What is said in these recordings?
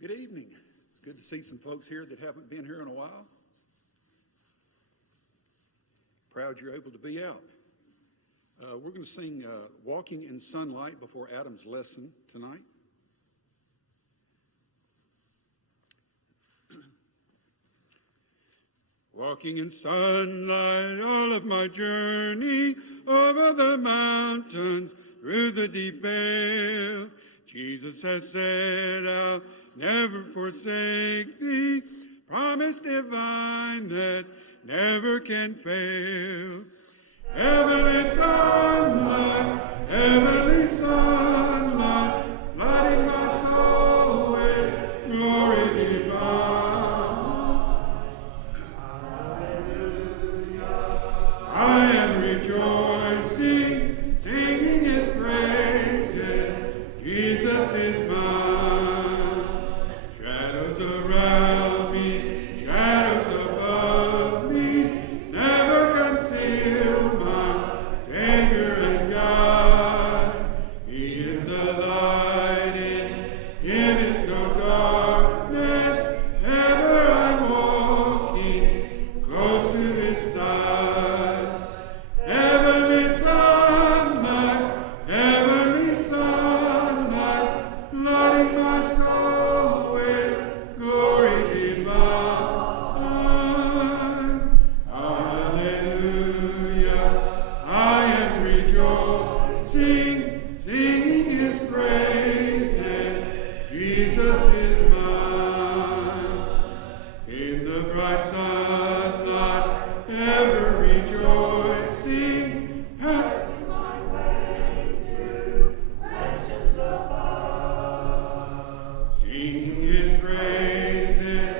Good evening. It's good to see some folks here that haven't been here in a while. Proud you're able to be out. We're going to sing Walking in Sunlight before Adam's lesson tonight. Walking in sunlight all of my journey, over the mountains, through the deep vale. Jesus has said, I'll never forsake thee, promise divine that never can fail. Heavenly sunlight, lighting my soul with glory divine. Hallelujah. I am rejoicing, singing his praises. Jesus is mine. Shadows around me, shadows above me, never conceal my Savior and God. He is the light, in him is no darkness. Ever I'm walking close to his side. Heavenly sunlight, lighting my soul with glory divine. Hallelujah, I am rejoicing, singing his praises. Jesus is mine. In the bright sunlight, ever rejoicing, passing my way to mansions above. Singing his praises,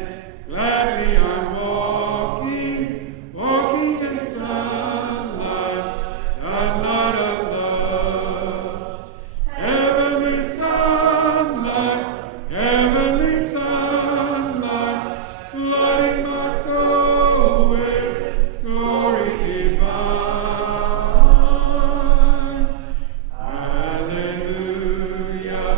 gladly I'm walking in sunlight of love. Heavenly sunlight, lighting my soul with glory divine. Hallelujah,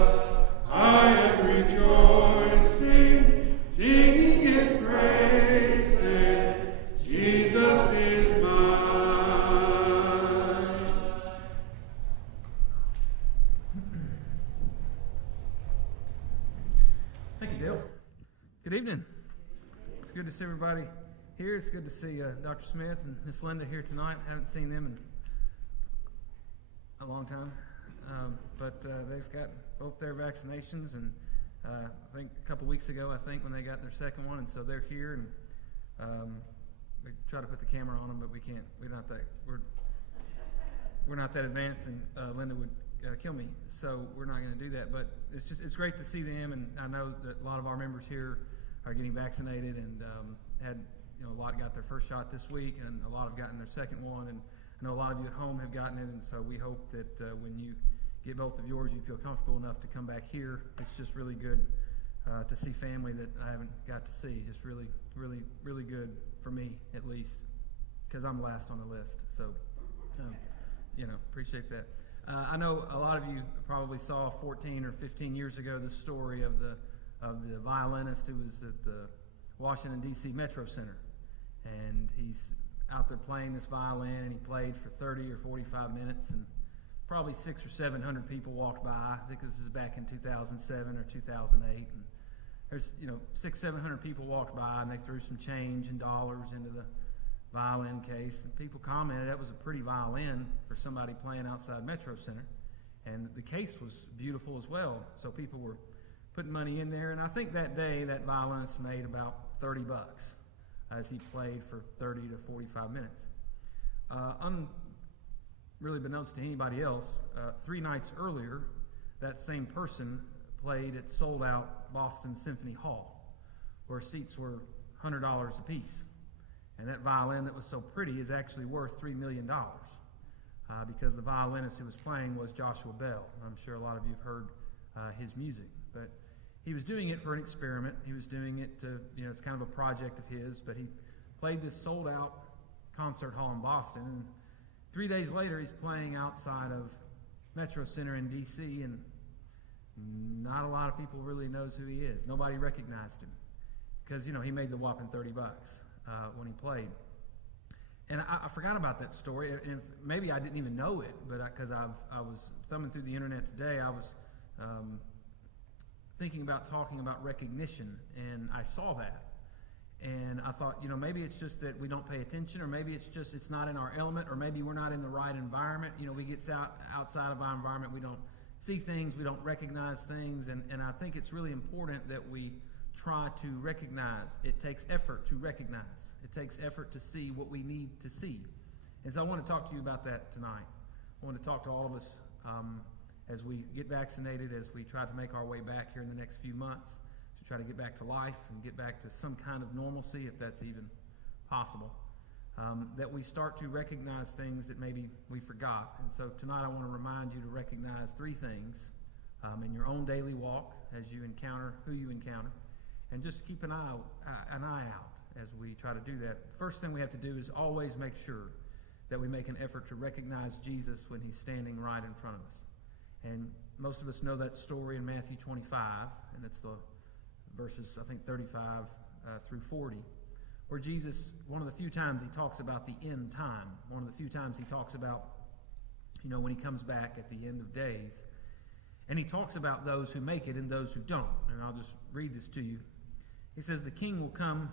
I am rejoicing, singing his praises. Jesus is mine. Thank you, Dale. Good evening. It's good to see everybody here. It's good to see Dr. Smith and Miss Linda here tonight. Haven't seen them in a long time. But they've got both their vaccinations, and I think a couple weeks ago, when they got their second one, and so they're here, and we try to put the camera on them, but we can't. We're not that advanced, and Linda would kill me, so we're not going to do that. But it's great to see them, and I know that a lot of our members here are getting vaccinated, and a lot got their first shot this week, and a lot have gotten their second one, and I know a lot of you at home have gotten it, and so we hope that when you get both of yours, you feel comfortable enough to come back here. It's just really good to see family that I haven't got to see. Just really, really, really good for me, at least, because I'm last on the list. So, appreciate that. I know a lot of you probably saw 14 or 15 years ago the story of the violinist who was at the Washington, D.C. Metro Center, and he's out there playing this violin, and he played for 30 or 45 minutes, and probably 600 or 700 people walked by. I think this is back in 2007 or 2008, and there's 600-700 people walked by, and they threw some change and dollars into the violin case, and people commented that was a pretty violin for somebody playing outside Metro Center, and the case was beautiful as well, so people were putting money in there, and I think that day that violinist made about $30 as he played for 30 to 45 minutes. Really beknownst to anybody else, 3 nights earlier, that same person played at sold-out Boston Symphony Hall, where seats were $100 a piece. And that violin that was so pretty is actually worth $3 million because the violinist who was playing was Joshua Bell. I'm sure a lot of you have heard his music. But he was doing it for an experiment. He was doing it to, it's kind of a project of his, but he played this sold-out concert hall in Boston, and 3 days later he's playing outside of Metro Center in D.C., and not a lot of people really knows who he is. Nobody recognized him because, he made the whopping $30 when he played. And I forgot about that story, and maybe I didn't even know it, but because I was thumbing through the internet today, I was thinking about talking about recognition, and I saw that. And I thought, maybe it's just that we don't pay attention, or maybe it's just it's not in our element, or maybe we're not in the right environment. We get outside of our environment, we don't see things, we don't recognize things, and I think it's really important that we try to recognize. It takes effort to recognize. It takes effort to see what we need to see. And so I want to talk to you about that tonight. I want to talk to all of us as we get vaccinated, as we try to make our way back here in the next few months, to try to get back to life and get back to some kind of normalcy, if that's even possible, that we start to recognize things that maybe we forgot. And so tonight I want to remind you to recognize three things in your own daily walk as you encounter who you encounter, and just keep an eye out as we try to do that. First thing we have to do is always make sure that we make an effort to recognize Jesus when he's standing right in front of us. And most of us know that story in Matthew 25, and it's the verses, I think, 35 through 40, where Jesus, one of the few times he talks about the end time, one of the few times he talks about, when he comes back at the end of days. And he talks about those who make it and those who don't. And I'll just read this to you. He says, "The king will come,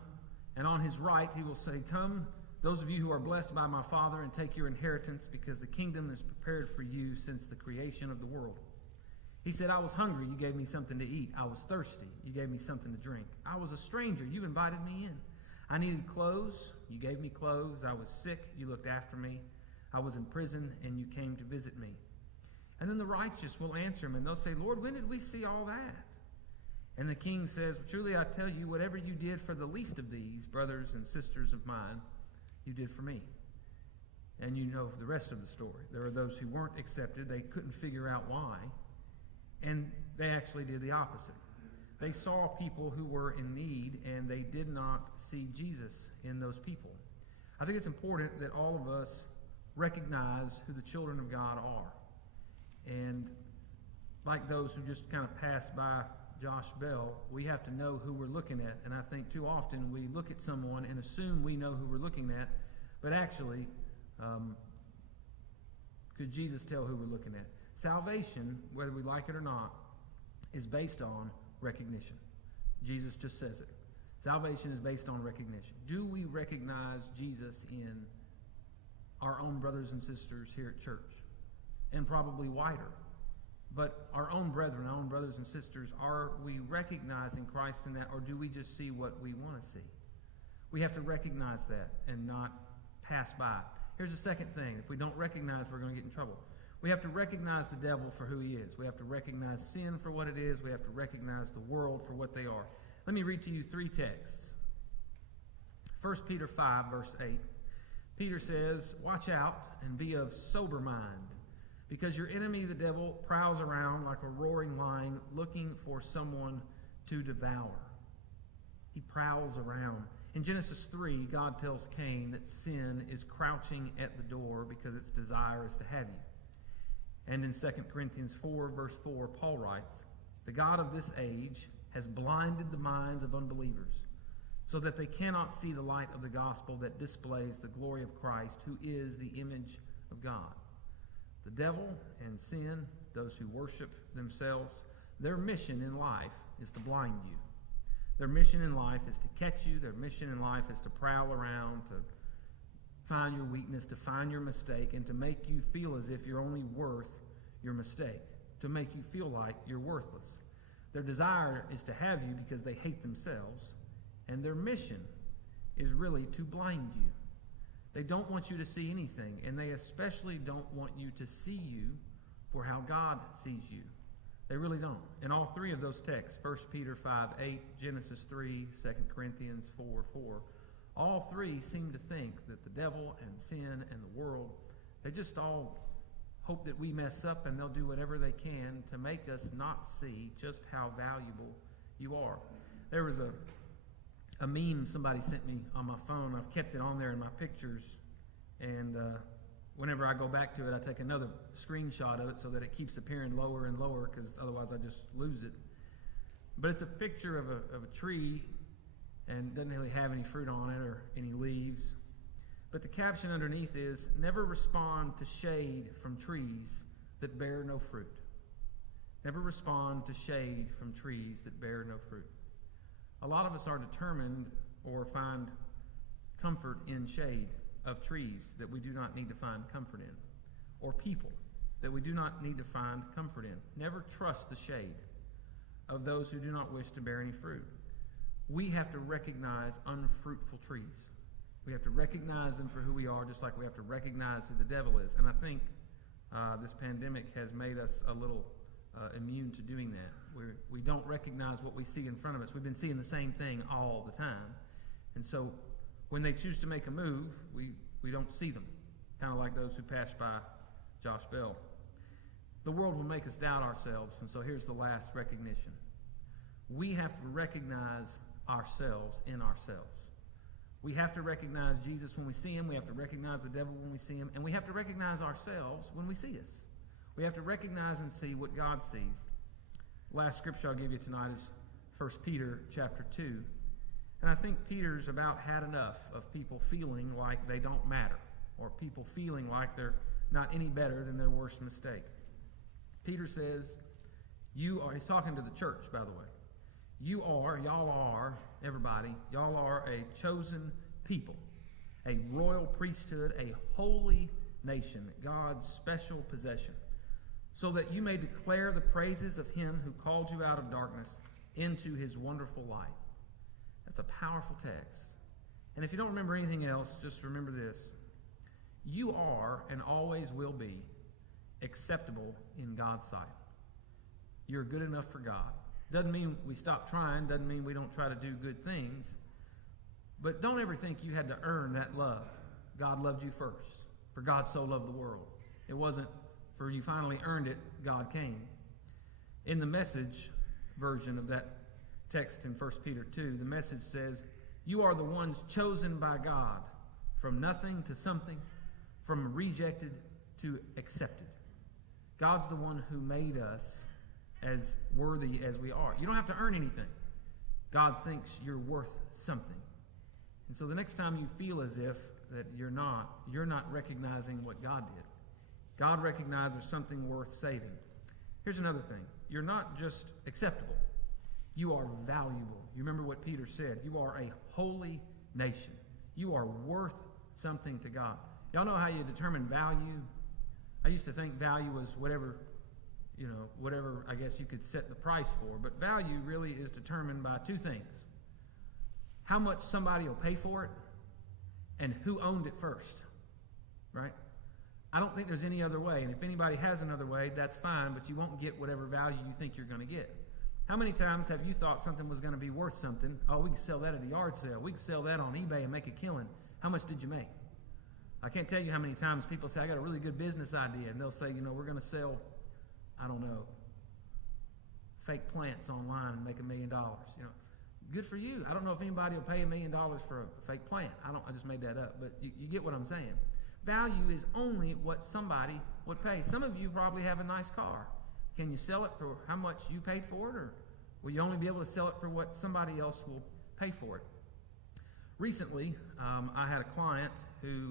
and on his right he will say, 'Come, those of you who are blessed by my Father, and take your inheritance, because the kingdom is prepared for you since the creation of the world.' He said, 'I was hungry, you gave me something to eat. I was thirsty, you gave me something to drink. I was a stranger, you invited me in. I needed clothes, you gave me clothes. I was sick, you looked after me. I was in prison, and you came to visit me.' And then the righteous will answer him, and they'll say, 'Lord, when did we see all that?' And the king says, 'Truly I tell you, whatever you did for the least of these brothers and sisters of mine, you did for me.' And you know the rest of the story. There are those who weren't accepted. They couldn't figure out why. And they actually did the opposite. They saw people who were in need, and they did not see Jesus in those people. I think it's important that all of us recognize who the children of God are. And like those who just kind of pass by Josh Bell, we have to know who we're looking at. And I think too often we look at someone and assume we know who we're looking at, but actually, could Jesus tell who we're looking at? Salvation, whether we like it or not, is based on recognition. Jesus just says it. Salvation is based on recognition. Do we recognize Jesus in our own brothers and sisters here at church? And probably wider. But our own brethren, our own brothers and sisters, are we recognizing Christ in that, or do we just see what we want to see? We have to recognize that and not pass by. Here's the second thing. If we don't recognize, we're going to get in trouble. We have to recognize the devil for who he is. We have to recognize sin for what it is. We have to recognize the world for what they are. Let me read to you three texts. 1 Peter 5, verse 8. Peter says, "Watch out and be of sober mind, because your enemy, the devil, prowls around like a roaring lion looking for someone to devour." He prowls around. In Genesis 3, God tells Cain that sin is crouching at the door because its desire is to have you. And in 2 Corinthians 4, verse 4, Paul writes, "The God of this age has blinded the minds of unbelievers, so that they cannot see the light of the gospel that displays the glory of Christ, who is the image of God." The devil and sin, those who worship themselves, their mission in life is to blind you. Their mission in life is to catch you. Their mission in life is to prowl around, to find your weakness, to find your mistake, and to make you feel as if you're only worth your mistake, to make you feel like you're worthless. Their desire is to have you because they hate themselves, and their mission is really to blind you. They don't want you to see anything, and they especially don't want you to see you for how God sees you. They really don't. In all three of those texts, 1 Peter 5:8, Genesis 3, 2 Corinthians 4:4, all three seem to think that the devil and sin and the world, they just all hope that we mess up, and they'll do whatever they can to make us not see just how valuable you are. There was a meme somebody sent me on my phone. I've kept it on there in my pictures, and whenever I go back to it, I take another screenshot of it so that it keeps appearing lower and lower, because otherwise I just lose it. But it's a picture of a tree, and doesn't really have any fruit on it or any leaves. But the caption underneath is, "Never respond to shade from trees that bear no fruit." Never respond to shade from trees that bear no fruit. A lot of us are determined or find comfort in shade of trees that we do not need to find comfort in, or people that we do not need to find comfort in. Never trust the shade of those who do not wish to bear any fruit. We have to recognize unfruitful trees. We have to recognize them for who we are, just like we have to recognize who the devil is. And I think this pandemic has made us a little immune to doing that. We don't recognize what we see in front of us. We've been seeing the same thing all the time. And so when they choose to make a move, we don't see them, kind of like those who passed by Josh Bell. The world will make us doubt ourselves, and so here's the last recognition. We have to recognize ourselves in ourselves. We have to recognize Jesus when we see him. We have to recognize the devil when we see him. And we have to recognize ourselves when we see us. We have to recognize and see what God sees. Last scripture I'll give you tonight is 1 Peter chapter 2. And I think Peter's about had enough of people feeling like they don't matter, or people feeling like they're not any better than their worst mistake. Peter says, he's talking to the church, by the way. Y'all are, everybody, y'all are a chosen people, a royal priesthood, a holy nation, God's special possession, so that you may declare the praises of him who called you out of darkness into his wonderful light. That's a powerful text. And if you don't remember anything else, just remember this. You are and always will be acceptable in God's sight. You're good enough for God. Doesn't mean we stop trying, doesn't mean we don't try to do good things, but don't ever think you had to earn that love. God loved you first. For God so loved the world. It wasn't for you finally earned it, God came. In the Message version of that text in 1 Peter 2, the Message says, you are the ones chosen by God from nothing to something, from rejected to accepted. God's the one who made us as worthy as we are. You don't have to earn anything. God thinks you're worth something. And so the next time you feel as if that you're not recognizing what God did. God recognized there's something worth saving. Here's another thing. You're not just acceptable. You are valuable. You remember what Peter said. You are a holy nation. You are worth something to God. Y'all know how you determine value? I used to think value was whatever I guess you could set the price for. But value really is determined by two things. How much somebody will pay for it, and who owned it first, right? I don't think there's any other way. And if anybody has another way, that's fine, but you won't get whatever value you think you're going to get. How many times have you thought something was going to be worth something? Oh, we can sell that at a yard sale. We can sell that on eBay and make a killing. How much did you make? I can't tell you how many times people say, I got a really good business idea, and they'll say, we're going to sell, fake plants online and make $1 million. Good for you. I don't know if anybody will pay $1 million for a fake plant. I just made that up, but you get what I'm saying. Value is only what somebody would pay. Some of you probably have a nice car. Can you sell it for how much you paid for it, or will you only be able to sell it for what somebody else will pay for it? Recently, I had a client who